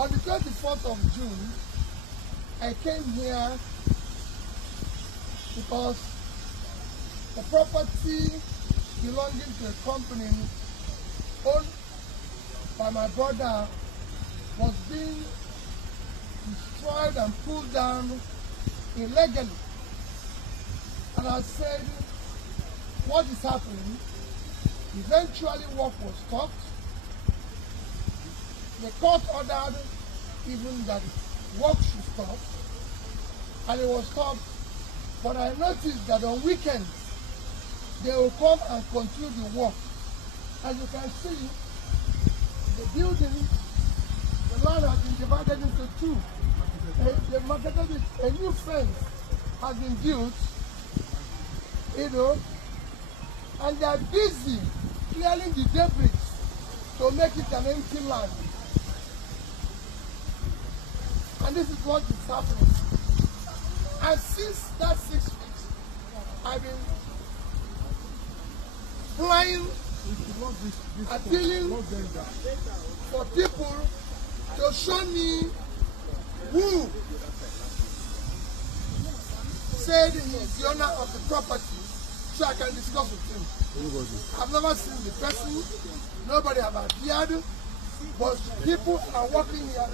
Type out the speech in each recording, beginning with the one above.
On the 24th of June, I came here because the property belonging to a company owned by my brother was being destroyed and pulled down illegally. And I said, what is happening? Eventually work was stopped. The court ordered even that work should stop, and it was stopped. But I noticed that on weekends they will come and continue the work. As you can see, the building, the land has been divided into two. They marketed it, a new fence has been built, you know, and they are busy clearing the debris to make it an empty land. And this is what is happening. And since that 6 weeks, I've been flying, appealing for people to show me who said he is the owner of the property so I can discuss with him. I've never seen the person, nobody have appeared, but people are working here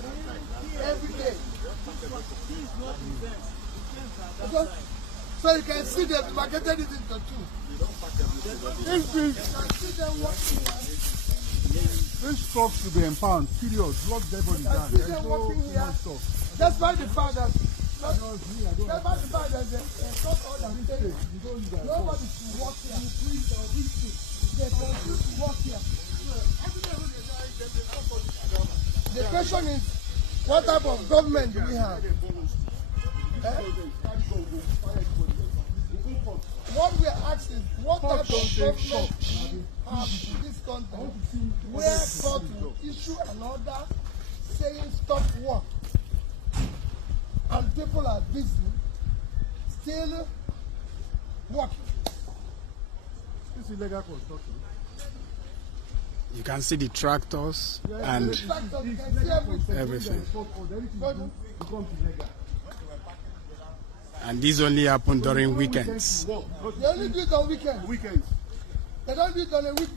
every day. Okay? So you can see they've marketed it into two. This truck should be impounded. Serious. Lock their body down. There's no stuff. That's why the fact that there's a court order saying nobody should work here. They continue to work here. The question is, what type of government do we have? What we are asking, what type of government do we have in this country where court will issue an order saying stop work and people are busy still working? This is illegal construction. You can see the tractors and everything. And these only happen during weekends. They only do it on weekends. They don't do it on a weekend.